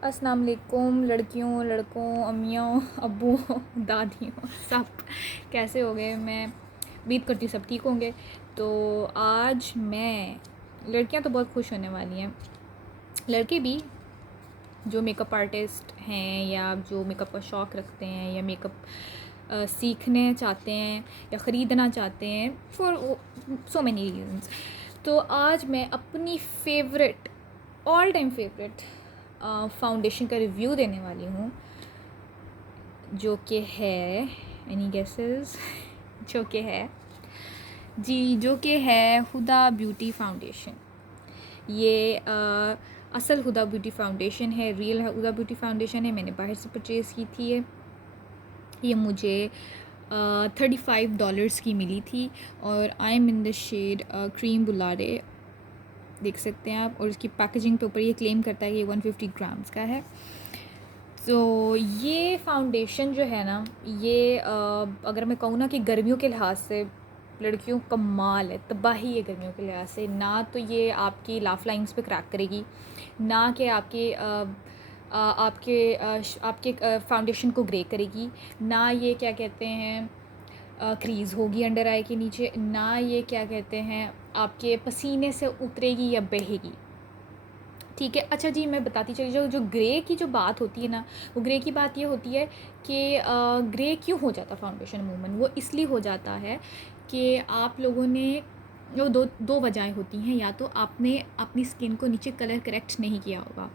अस्सलाम वालेकुम लड़कियों, लड़कों, अम्मियों, अब्बुओं, दादियों, सब कैसे हो गए। मैं उम्मीद करती हूँ सब ठीक होंगे। तो आज मैं, लड़कियां तो बहुत खुश होने वाली हैं, लड़के भी जो मेकअप आर्टिस्ट हैं या जो मेकअप का शौक़ रखते हैं या मेकअप सीखने चाहते हैं या ख़रीदना चाहते हैं फॉर सो मैनी रीजंस। तो आज मैं अपनी favourite, all time favourite foundation का रिव्यू देने वाली हूँ, जो कि है, एनी गेसेस? जो कि है जो कि है हुदा ब्यूटी फाउंडेशन। ये असल हुदा ब्यूटी फाउंडेशन है, रियल हुदा ब्यूटी फाउंडेशन है। मैंने बाहर से परचेज़ की थी। ये मुझे $35 की मिली थी और I am in the shade cream बुलारे, देख सकते हैं आप। और इसकी पैकेजिंग पे ऊपर ये क्लेम करता है कि 150 ग्राम्स का है। तो ये फाउंडेशन जो है ना, ये अगर मैं कहूँ ना कि गर्मियों के लिहाज से लड़कियों का माल है, तबाही है गर्मियों के लिहाज से। ना तो ये आपकी लाफ लाइन्स पे क्रैक करेगी, ना कि आपके फाउंडेशन को ग्रे करेगी, ना ये क्या कहते हैं क्रीज़ होगी अंडर आई के नीचे, ना ये क्या कहते हैं आपके पसीने से उतरेगी या बहेगी। ठीक है, अच्छा जी, मैं बताती चली जाऊँ, जो ग्रे की जो बात होती है ना, वो ग्रे की बात ये होती है कि ग्रे क्यों हो जाता फाउंडेशन अमूमन। वो इसलिए हो जाता है कि आप लोगों ने, जो दो वजहें होती हैं। या तो आपने अपनी स्किन को नीचे कलर करेक्ट नहीं किया होगा।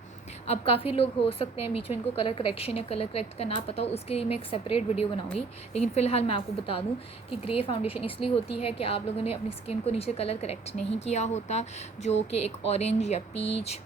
अब काफ़ी लोग हो सकते हैं बीच में इनको कलर करेक्शन या कलर करेक्ट का ना पता हो, उसके लिए मैं एक सेपरेट वीडियो बनाऊंगी। लेकिन फ़िलहाल मैं आपको बता दूं कि ग्रे फाउंडेशन इसलिए होती है कि आप लोगों ने अपनी स्किन को नीचे कलर करेक्ट नहीं किया होता, जो कि एक ऑरेंज या पीच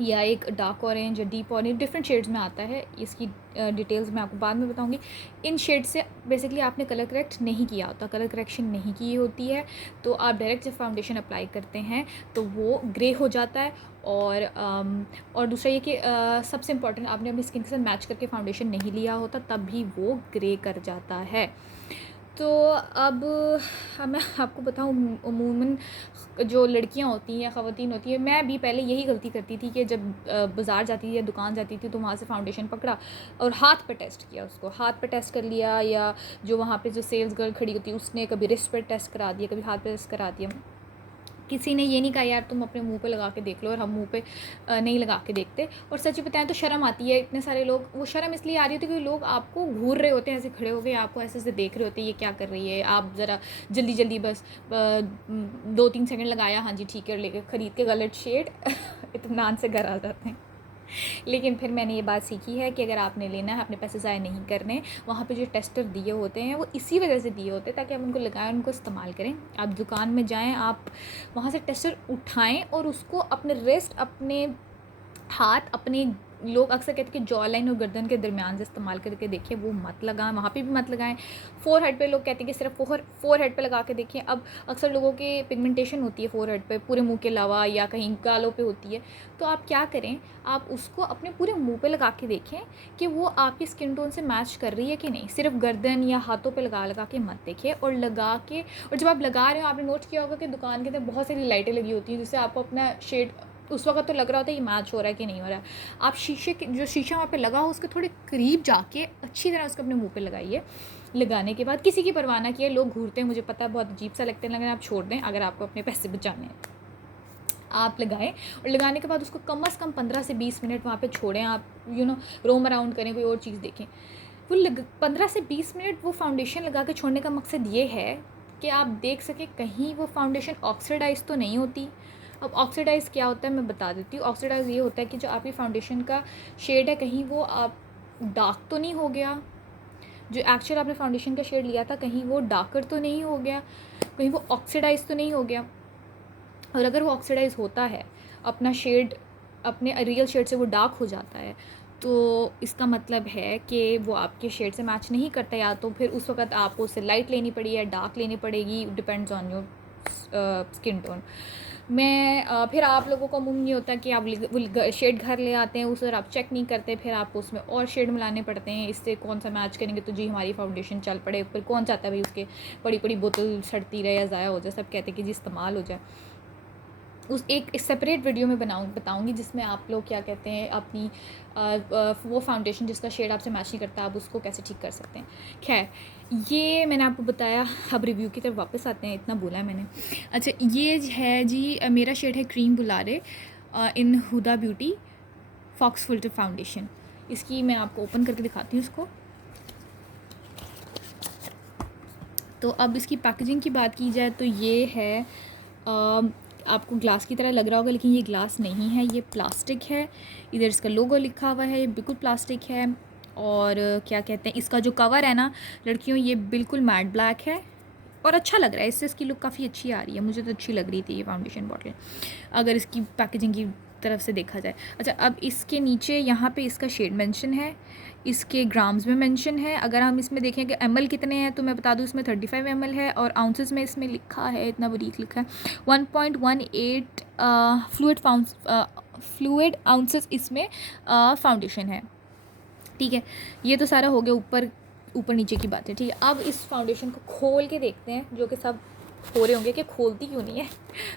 या एक डार्क ऑरेंज या डीप ऑरेंज, डिफरेंट शेड्स में आता है। इसकी डिटेल्स मैं आपको बाद में बताऊंगी। इन शेड से बेसिकली आपने कलर करेक्ट नहीं किया होता, कलर करेक्शन नहीं की होती है, तो आप डायरेक्ट जब फाउंडेशन अप्लाई करते हैं तो वो ग्रे हो जाता है। और दूसरा ये कि सबसे इम्पॉर्टेंट, आपने अपनी स्किन के साथ मैच करके फाउंडेशन नहीं लिया होता, तब भी वो ग्रे कर जाता है। तो अब मैं आपको बताऊँ, अमूमन जो लड़कियां होती हैं या ख़वातीन होती हैं, मैं भी पहले यही गलती करती थी कि जब बाज़ार जाती थी या दुकान जाती थी तो वहाँ से फाउंडेशन पकड़ा और हाथ पे टेस्ट किया, उसको हाथ पे टेस्ट कर लिया, या जो वहाँ पे जो सेल्स गर्ल खड़ी होती है उसने कभी रिस्ट पे टेस्ट करा दिया, कभी हाथ पे टेस्ट करा दिया। किसी ने ये नहीं कहा यार तुम अपने मुंह पे लगा के देख लो, और हम मुंह पे नहीं लगा के देखते। और सच बताएं तो शर्म आती है। इतने सारे लोग, वो शर्म इसलिए आ रही होती है क्योंकि लोग आपको घूर रहे होते हैं, ऐसे खड़े हो गए आपको ऐसे ऐसे देख रहे होते हैं, ये क्या कर रही है। आप ज़रा जल्दी जल्दी बस 2-3 सेकंड लगाया, हाँ जी ठीक है, लेके ख़रीद के गलत शेड इत्मीनान से घर आ जाते हैं। लेकिन फिर मैंने ये बात सीखी है कि अगर आपने लेना है, अपने पैसे ज़ाया नहीं करने। वहाँ पे जो टेस्टर दिए होते हैं वो इसी वजह से दिए होते हैं ताकि आप उनको लगाएं, उनको इस्तेमाल करें। आप दुकान में जाएं, आप वहाँ से टेस्टर उठाएं और उसको अपने रिस्ट, अपने हाथ, अपने, लोग अक्सर कहते हैं कि जॉ लाइन और गर्दन के दरमियान से इस्तेमाल करके देखें, वो मत लगाएं, वहाँ पे भी मत लगाएं। फोर हेड पे लोग कहते हैं कि सिर्फ फोर हेड पे लगा के देखें। अब अक्सर लोगों के पिगमेंटेशन होती है फोर हेड पे, पूरे मुंह के अलावा, या कहीं गालों पे होती है। तो आप क्या करें, आप उसको अपने पूरे मुंह पे लगा के देखें कि वो आपकी स्किन टोन से मैच कर रही है कि नहीं। सिर्फ गर्दन या हाथों पे लगा लगा के मत देखें। और लगा के, और जब आप लगा रहे हो, आपने नोट किया होगा कि दुकान के अंदर बहुत सारी लाइटें लगी होती हैं जिससे आपको अपना शेड उस वक्त तो लग रहा होता है ये मैच हो रहा है कि नहीं हो रहा है। आप शीशे के, जो शीशा वहाँ पे लगा हो, उसके थोड़े करीब जाके अच्छी तरह उसको अपने मुंह पे लगाइए। लगाने के बाद किसी की परवाह ना किए, लोग घूरते हैं, मुझे पता है बहुत अजीब सा लगता है, लेकिन आप छोड़ दें अगर आपको अपने पैसे बचाने हैं। आप लगाएं और लगाने के बाद उसको कम से कम 15 से 20 मिनट वहाँ पे छोड़ें। आप रोम अराउंड करें, कोई और चीज़ देखें। वो 15 से 20 मिनट वो फाउंडेशन लगा के छोड़ने का मकसद ये है कि आप देख सकें कहीं वो फाउंडेशन ऑक्सीडाइज तो नहीं होती। अब ऑक्सीडाइज़ क्या होता है मैं बता देती हूँ। ऑक्सीडाइज़ ये होता है कि जो आपकी फाउंडेशन का शेड है, कहीं वो आप डार्क तो नहीं हो गया, जो एक्चुअल आपने फाउंडेशन का शेड लिया था कहीं वो डार्कर तो नहीं हो गया, कहीं वो ऑक्सीडाइज़ तो नहीं हो गया। और अगर वो ऑक्सीडाइज़ होता है, अपना शेड, अपने रियल शेड से वो डार्क हो जाता है, तो इसका मतलब है कि वो आपके शेड से मैच नहीं करता। या तो फिर उस वक्त आपको उससे लाइट लेनी पड़ी या डार्क लेनी पड़ेगी, depends on your skin tone. फिर आप लोगों का मुँह ये होता है कि आप शेड घर ले आते हैं, उस और आप चेक नहीं करते, फिर आपको उसमें और शेड मिलाने पड़ते हैं। इससे कौन सा मैच करेंगे तो जी हमारी फाउंडेशन चल पड़े। फिर कौन चाहता है भाई उसके बड़ी बड़ी बोतल सड़ती रहे या ज़ाया हो जाए, सब कहते हैं कि जी इस्तेमाल हो जाए। उस एक सेपरेट वीडियो में बताऊंगी जिसमें आप लोग क्या कहते हैं अपनी वो फाउंडेशन जिसका शेड आपसे मैच नहीं करता आप उसको कैसे ठीक कर सकते हैं। खैर, ये मैंने आपको बताया। अब रिव्यू की तरफ वापस आते हैं, इतना बोला है मैंने। अच्छा, ये है जी मेरा शेड है क्रीम बुलारे इन Huda Beauty fox filter foundation. इसकी मैं आपको ओपन करके दिखाती हूँ इसको। तो अब इसकी पैकेजिंग की बात की जाए तो ये है आपको ग्लास की तरह लग रहा होगा, लेकिन ये ग्लास नहीं है, ये प्लास्टिक है। इधर इसका लोगो लिखा हुआ है, ये बिल्कुल प्लास्टिक है। और क्या कहते हैं, इसका जो कवर है ना लड़कियों, ये बिल्कुल मैट ब्लैक है और अच्छा लग रहा है। इससे इसकी लुक काफ़ी अच्छी आ रही है, मुझे तो अच्छी लग रही थी ये फाउंडेशन बॉटल अगर इसकी पैकेजिंग की तरफ से देखा जाए। अच्छा, अब इसके नीचे यहाँ पे इसका शेड मेंशन है, इसके ग्राम्स में मेंशन है। अगर हम इसमें देखें कि एमएल कितने हैं तो मैं बता दूँ इसमें 35 ml है, और आउंसेस में इसमें लिखा है, इतना बारीक लिखा है 1.18 फ्लूइड आउंसेस इसमें फाउंडेशन है। ठीक है, ये तो सारा हो गया ऊपर नीचे की बात है। ठीक है, अब इस फाउंडेशन को खोल के देखते हैं, जो कि सब हो रहे होंगे कि खोलती क्यों नहीं है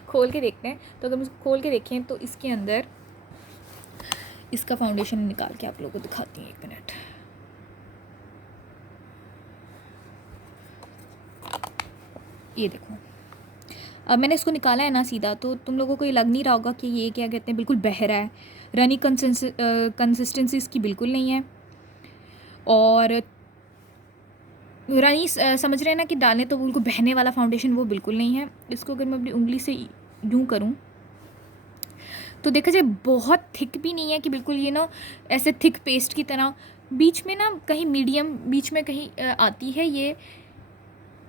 खोल के देखते हैं। तो अगर हम इसको खोल के देखें तो इसके अंदर इसका फाउंडेशन निकाल के आप लोगों को दिखाती हैं, 1 मिनट। ये देखो, अब मैंने इसको निकाला है ना सीधा, तो तुम लोगों को ये लग नहीं रहा होगा कि ये क्या कहते हैं बिल्कुल बह रहा है। रनी कंसिस्टेंसी इसकी बिल्कुल नहीं है, और रनी समझ रहे हैं ना कि डालें तो बिल्कुल बहने वाला फाउंडेशन वो बिल्कुल नहीं है। इसको अगर मैं अपनी उंगली से यूँ करूँ तो देखा जाए बहुत थिक भी नहीं है कि बिल्कुल ये ना ऐसे थिक पेस्ट की तरह, बीच में ना कहीं मीडियम बीच में कहीं आती है। ये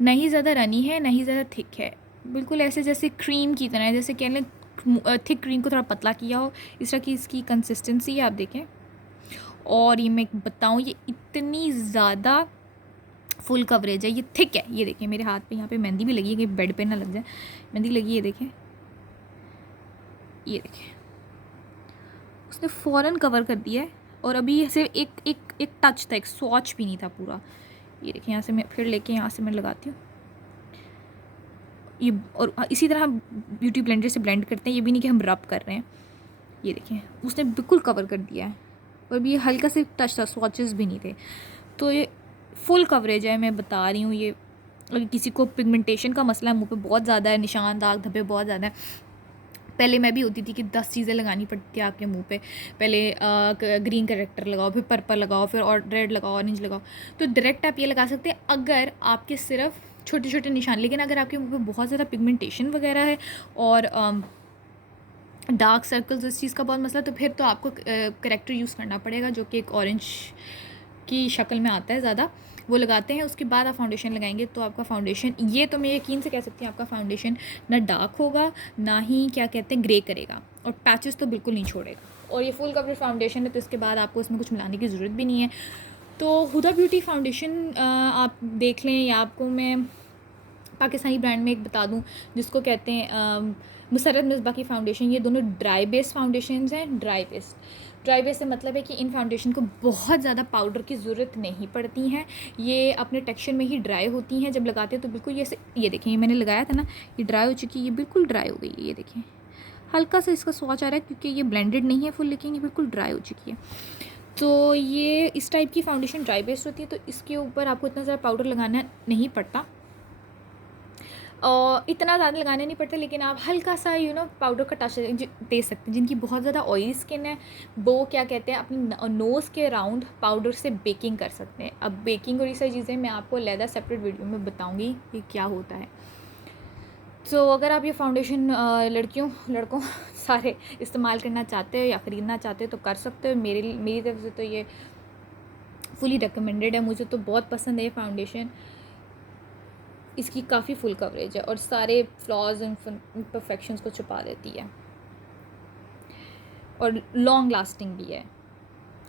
नहीं ज़्यादा रनी है, नहीं ज़्यादा थिक है, बिल्कुल ऐसे जैसे क्रीम की तरह है, जैसे कह लें थिक क्रीम को थोड़ा पतला किया हो, इस तरह की इसकी कंसिस्टेंसी है, आप देखें। और ये मैं बताऊँ, ये इतनी ज़्यादा फुल कवरेज है, ये थिक है। ये देखें मेरे हाथ पे यहाँ पे मेहंदी भी लगी है कि बेड पे ना लग जाए, मेहंदी लगी है, देखें, ये देखें, उसने फ़ौरन कवर कर दिया है। और अभी सिर्फ एक टच था, एक स्वॉच भी नहीं था पूरा। ये देखें, यहाँ से मैं फिर लेके यहाँ से मैं लगाती हूँ ये, और इसी तरह हम ब्यूटी ब्लेंडर से ब्लेंड करते हैं, ये भी नहीं कि हम रब कर रहे हैं। ये देखें, उसने बिल्कुल कवर कर दिया है, और भी ये हल्का से टच था, स्वॉचेस भी नहीं थे। तो ये फुल कवरेज है, मैं बता रही हूँ। ये अगर किसी को पिगमेंटेशन का मसला है, मुँह पे बहुत ज़्यादा है, निशान दाग धब्बे बहुत ज़्यादा है, पहले मैं भी होती थी कि 10 चीज़ें लगानी पड़ती थी आपके मुंह पे। पहले ग्रीन करेक्टर लगाओ, फिर पर्पल लगाओ, फिर और रेड लगाओ, ऑरेंज लगाओ। तो डायरेक्ट आप ये लगा सकते हैं अगर आपके सिर्फ छोटे छोटे निशान। लेकिन अगर आपके मुंह पे बहुत ज़्यादा पिगमेंटेशन वगैरह है और डार्क सर्कल्स, इस चीज़ का बहुत मसला, तो फिर तो आपको करेक्टर यूज़ करना पड़ेगा, जो कि एक ऑरेंज की शक्ल में आता है ज़्यादा, वो लगाते हैं। उसके बाद आप फाउंडेशन लगाएंगे तो आपका फाउंडेशन, ये तो मैं यकीन से कह सकती हूँ, आपका फाउंडेशन ना डार्क होगा ना ही क्या कहते हैं ग्रे करेगा, और पैचेस तो बिल्कुल नहीं छोड़ेगा। और ये फुल कवरेज फाउंडेशन है, तो इसके बाद आपको इसमें कुछ मिलाने की ज़रूरत भी नहीं है। तो हुदा ब्यूटी फाउंडेशन आप देख लें, या आपको मैं पाकिस्तानी ब्रांड में एक बता दूं जिसको कहते हैं मुसर्रत मिसबा की फ़ाउंडेशन। ये दोनों ड्राई बेस फाउंडेशंस हैं। ड्राई बेस से मतलब है कि इन फाउंडेशन को बहुत ज़्यादा पाउडर की ज़रूरत नहीं पड़ती हैं, ये अपने टेक्सचर में ही ड्राई होती हैं। जब लगाते हैं तो बिल्कुल ये देखें, ये मैंने लगाया था ना, ये ड्राई हो चुकी है, ये बिल्कुल ड्राई हो गई है। ये देखें, हल्का सा इसका स्वॉच आ रहा है क्योंकि ये ब्लेंडेड नहीं है फुल, लेकिन ये बिल्कुल ड्राई हो चुकी है। तो ये इस टाइप की फ़ाउंडेशन ड्राई बेस्ड होती है, तो इसके ऊपर आपको इतना ज़्यादा पाउडर लगाना नहीं पड़ता, इतना ज़्यादा लगाने नहीं पड़ता, लेकिन आप हल्का सा पाउडर का टच दे सकते हैं। जिनकी बहुत ज़्यादा ऑयली स्किन है वो क्या कहते हैं अपनी नोज़ के अराउंड पाउडर से बेकिंग कर सकते हैं। अब बेकिंग और ये सारी चीज़ें मैं आपको अलग सेपरेट वीडियो में बताऊँगी कि क्या होता है। तो अगर आप ये फाउंडेशन लड़कियों लड़कों सारे इस्तेमाल करना चाहते हो या ख़रीदना चाहते हो तो कर सकते हो। मेरी तरफ से तो ये फुली रिकमेंडेड है, मुझे तो बहुत पसंद है ये फाउंडेशन। इसकी काफ़ी फुल कवरेज है और सारे फ्लॉज एंड इम्परफेक्शंस को छुपा देती है, और लॉन्ग लास्टिंग भी है।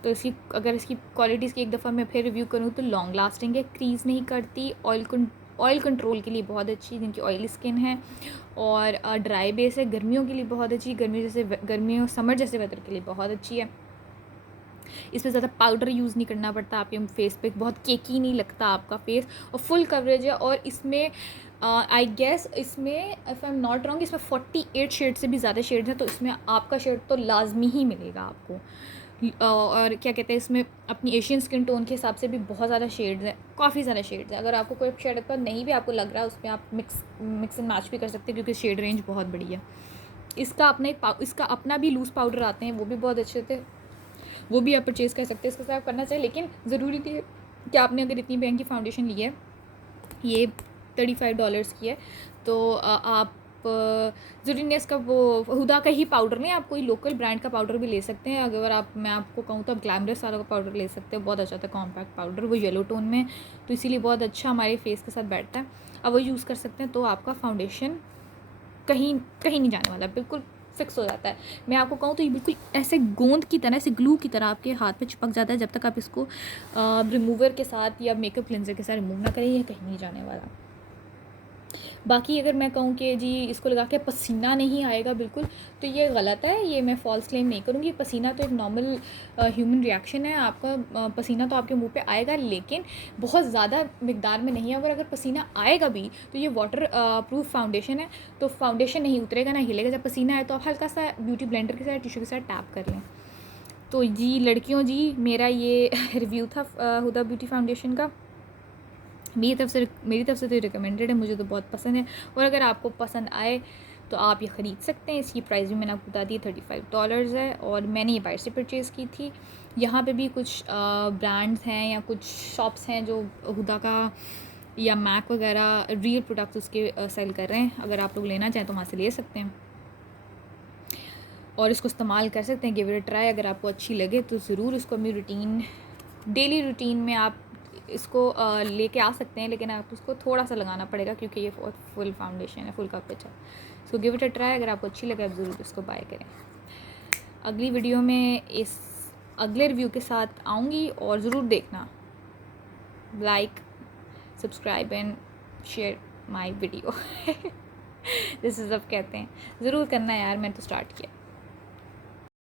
तो अगर इसकी क्वालिटीज़ की एक दफ़ा मैं फिर रिव्यू करूँ तो लॉन्ग लास्टिंग है, क्रीज़ नहीं करती, ऑयल कंट्रोल के लिए बहुत अच्छी जिनकी ऑयली स्किन है, और ड्राई बेस है, गर्मियों के लिए बहुत अच्छी, गर्मियों समर जैसे वेदर के लिए बहुत अच्छी है। इसमें ज़्यादा पाउडर यूज़ नहीं करना पड़ता, आपके फेस पे बहुत केकी नहीं लगता आपका फेस, और फुल कवरेज है। और इसमें आई गेस इसमें if I am not wrong इसमें 48 शेड से भी ज़्यादा शेड्स हैं, तो इसमें आपका शेड तो लाजमी ही मिलेगा आपको। और क्या कहते हैं, इसमें अपनी एशियन स्किन टोन के हिसाब से भी बहुत ज़्यादा शेड्स हैं, काफ़ी ज़्यादा शेड्स हैं। अगर आपको कोई शेड पर नहीं भी आपको लग रहा है, उसमें आप मिक्स एंड मैच भी कर सकते हैं, क्योंकि शेड रेंज बहुत बड़ी है। इसका अपना भी लूज़ पाउडर आते हैं, वो भी बहुत अच्छे थे, वो भी आप परचेज़ कर सकते हैं। इसके साथ करना चाहिए, लेकिन ज़रूरी नहीं है कि आपने अगर इतनी महंगी फाउंडेशन ली है, ये $35 की है, तो आप ज़रूरी नहीं इसका वो हुदा का ही पाउडर लें, आप कोई लोकल ब्रांड का पाउडर भी ले सकते हैं। अगर मैं आपको कहूँ तो आप ग्लैमरस वाला का पाउडर ले सकते हो, बहुत अच्छा था कॉम्पैक्ट पाउडर, वो येलो टोन में, तो इसीलिए बहुत अच्छा हमारे फेस के साथ बैठता है, अब वो यूज़ कर सकते हैं। तो आपका फाउंडेशन कहीं कहीं नहीं जाने वाला, बिल्कुल फिक्स हो जाता है। मैं आपको कहूँ तो ये बिल्कुल ऐसे गोंद की तरह, ऐसे ग्लू की तरह आपके हाथ पे चिपक जाता है, जब तक आप इसको रिमूवर के साथ या मेकअप क्लिनजर के साथ रिमूव ना करें, ये कहीं नहीं जाने वाला। बाकी अगर मैं कहूँ कि जी इसको लगा के पसीना नहीं आएगा बिल्कुल, तो ये गलत है, ये मैं फ़ॉल्स क्लेम नहीं करूँगी। पसीना तो एक नॉर्मल ह्यूमन रिएक्शन है, आपका पसीना तो आपके मुंह पे आएगा, लेकिन बहुत ज़्यादा मिकदार में नहीं है। अगर पसीना आएगा भी तो ये वाटर प्रूफ फाउंडेशन है, तो फाउंडेशन नहीं उतरेगा ना हिलेगा। जब पसीना आए तो आप हल्का सा ब्यूटी ब्लेंडर के साथ टिश्यू के साथ टैप कर लें। तो जी लड़कियों, जी मेरा ये रिव्यू था हुदा ब्यूटी फाउंडेशन का। मेरी तरफ से तो रिकमेंडेड है, मुझे तो बहुत पसंद है। और अगर आपको पसंद आए तो आप ये ख़रीद सकते हैं। इसकी प्राइस भी मैंने आपको बता दी, $35 है, और मैंने ये बाहर से परचेज़ की थी। यहाँ पे भी कुछ ब्रांड्स हैं या कुछ शॉप्स हैं जो हुदा का या मैक वगैरह रियल प्रोडक्ट्स उसके सेल कर रहे हैं। अगर आप लोग लेना चाहें तो वहाँ से ले सकते हैं और इसको इस्तेमाल कर सकते हैं। गिव इट अ ट्राई, अगर आपको अच्छी लगे तो ज़रूर इसको अपनी डेली रूटीन में आप इसको लेके आ सकते हैं, लेकिन आप उसको थोड़ा सा लगाना पड़ेगा, क्योंकि ये फुल फाउंडेशन है, फुल कवरेज है। So give it a try, अगर आपको अच्छी लगे आप ज़रूर इसको बाय करें। अगली वीडियो में इस अगले रिव्यू के साथ आऊँगी, और ज़रूर देखना, like, subscribe and share my video. This is अब कहते हैं, ज़रूर करना यार, मैंने तो स्टार्ट किया।